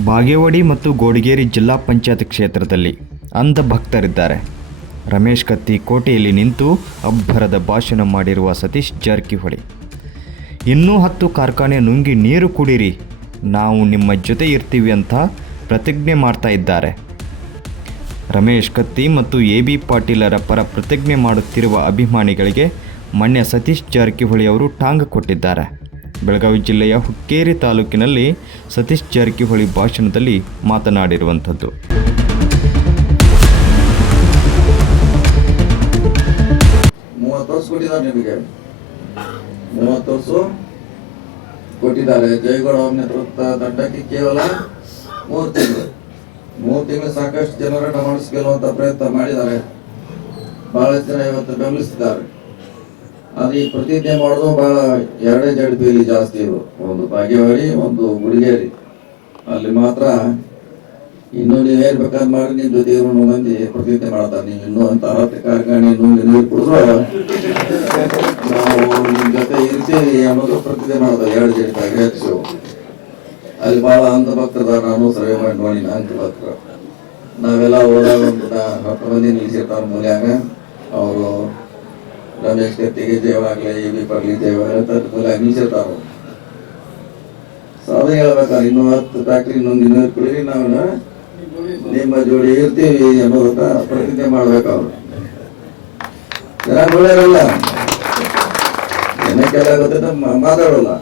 ಬಾಗೇವಾಡಿ ಮತ್ತು ಗೋಡಿಗೇರಿ ಜಿಲ್ಲಾ ಪಂಚಾಯತ್ ಕ್ಷೇತ್ರದಲ್ಲಿ ಅಂಧ ಭಕ್ತರಿದ್ದಾರೆ ರಮೇಶ್ ಕತ್ತಿ ಕೋಟೆಯಲ್ಲಿ ನಿಂತು ಅಬ್ಬರದ ಭಾಷಣ ಮಾಡಿರುವ ಸತೀಶ್ ಜಾರಕಿಹೊಳಿ. ಇನ್ನೂ ಹತ್ತು ಕಾರ್ಖಾನೆ ನುಂಗಿ ನೀರು ಕುಡಿರಿ ನಾವು ನಿಮ್ಮ ಜೊತೆ ಇರ್ತೀವಿ ಅಂತ ಪ್ರತಿಜ್ಞೆ ಮಾಡ್ತಾ ಇದ್ದಾರೆ. ರಮೇಶ್ ಕತ್ತಿ ಮತ್ತು ಎ ಬಿ ಪಾಟೀಲರ ಪರ ಪ್ರತಿಜ್ಞೆ ಮಾಡುತ್ತಿರುವ ಅಭಿಮಾನಿಗಳಿಗೆ ಮೊನ್ನೆ ಸತೀಶ್ ಜಾರಕಿಹೊಳಿ ಅವರು ಟಾಂಗ್ ಕೊಟ್ಟಿದ್ದಾರೆ. ಬೆಳಗಾವಿ ಜಿಲ್ಲೆಯ ಹುಕ್ಕೇರಿ ತಾಲೂಕಿನಲ್ಲಿ ಸತೀಶ್ ಜಾರಕಿಹೊಳಿ ಭಾಷಣದಲ್ಲಿ ಮಾತನಾಡಿರುವಂಥದ್ದು. ಮೂವತ್ತು ವರ್ಷ ಕೊಟ್ಟಿದ್ದಾರೆ ನಿಮಗೆ. ಮೂವತ್ತು ವರ್ಷ ಕೊಟ್ಟಿದ್ದಾರೆ. ಜಯಗೌಡ ಅವ್ರ ನೇತೃತ್ವ ತಂಡಕ್ಕೆ ಕೇವಲ ಮೂರು ತಿಂಗಳು. ಮೂರು ತಿಂಗಳು ಸಾಕಷ್ಟು ಜನರನ್ನ ಮಾಡಿಸ್ಕೊಳ್ಳುವಂತ ಪ್ರಯತ್ನ ಮಾಡಿದ್ದಾರೆ. ಬಹಳ ಜನ ಇವತ್ತು ಬೆಂಬಲಿಸಿದ್ದಾರೆ. ಅದು ಈ ಪ್ರತಿಜ್ಞೆ ಮಾಡೋದು ಬಹಳ ಎರಡೇ ಜಡ್ಪಿಯಲ್ಲಿ ಜಾಸ್ತಿ ಇವು ಒಂದು ಭಾಗ್ಯವಾಡಿ ಒಂದು ಗುಡಿಗೇರಿ ಅಲ್ಲಿ ಮಾತ್ರ ಇನ್ನು ನೀವು ಹೇಳ್ಬೇಕಂತ ಮಾಡಿ ನಿಮ್ ಜೊತೆ ಇರೋ ಮಂದಿ ಪ್ರತಿಜ್ಞೆ ಮಾಡ್ತಾರೆ. ನೀವು ಇನ್ನೂ ಅಂತ ಅರ್ಹತೆ ಕಾರ್ಖಾನೆ ಇನ್ನೂ ನೀರು ಕುಡಿದ್ರು ನಾವು ನಿಮ್ ಜೊತೆ ಇರ್ತೀವಿ ಅನ್ನೋದು ಪ್ರತಿಜ್ಞೆ ಮಾಡೋದು ಎರಡು ಜನ ಹೆಚ್ಚು ಅಲ್ಲಿ ಬಹಳ ಅಂಧ ಭಕ್ತದ ನಾನು ಸರ್ವೆ ಮಾಡಿ ನೋಡಿ ಅಂಧ ಭಕ್ತರು. ನಾವೆಲ್ಲ ಹೋದಾಗ ಒಂದು ಹತ್ತು ಮಂದಿ ನಿಲ್ಲಿಸಿರ್ತಾರ ಮೂಲ್ಯಾಗ. ಅವರು ರಮೇಶ್ ಕತ್ತಿಗೆ ಜಯವಾಗ್ಲಿ ಎ ಬಿ ಪರ್ಲಿ ದೇವ, ಅಂತ ಮೂಲ್ಯಾಗ ನಿಲ್ಸಿರ್ತಾರ ಸೊ ಅದೇ ಹೇಳ್ಬೇಕಾದ್ರೆ ಇನ್ನೂ ಹತ್ತು ಫ್ಯಾಕ್ಟ್ರಿ, ಇನ್ನೊಂದು ಇನ್ನೂರು ಕುಡಿರಿ ನಾವು ನಿಮ್ಮ ಜೋಡಿ ಇರ್ತೀವಿ ಅನ್ನೋದನ್ನ ಪ್ರತಿಜ್ಞೆ ಮಾಡ್ಬೇಕು ಅವ್ರು. ಜನ ಒಳ್ಳೆಯರಲ್ಲ ಜನಕ್ಕೆಲ್ಲ ಗೊತ್ತಿದ್ದ ಮಾತಾಡೋಲ್ಲ.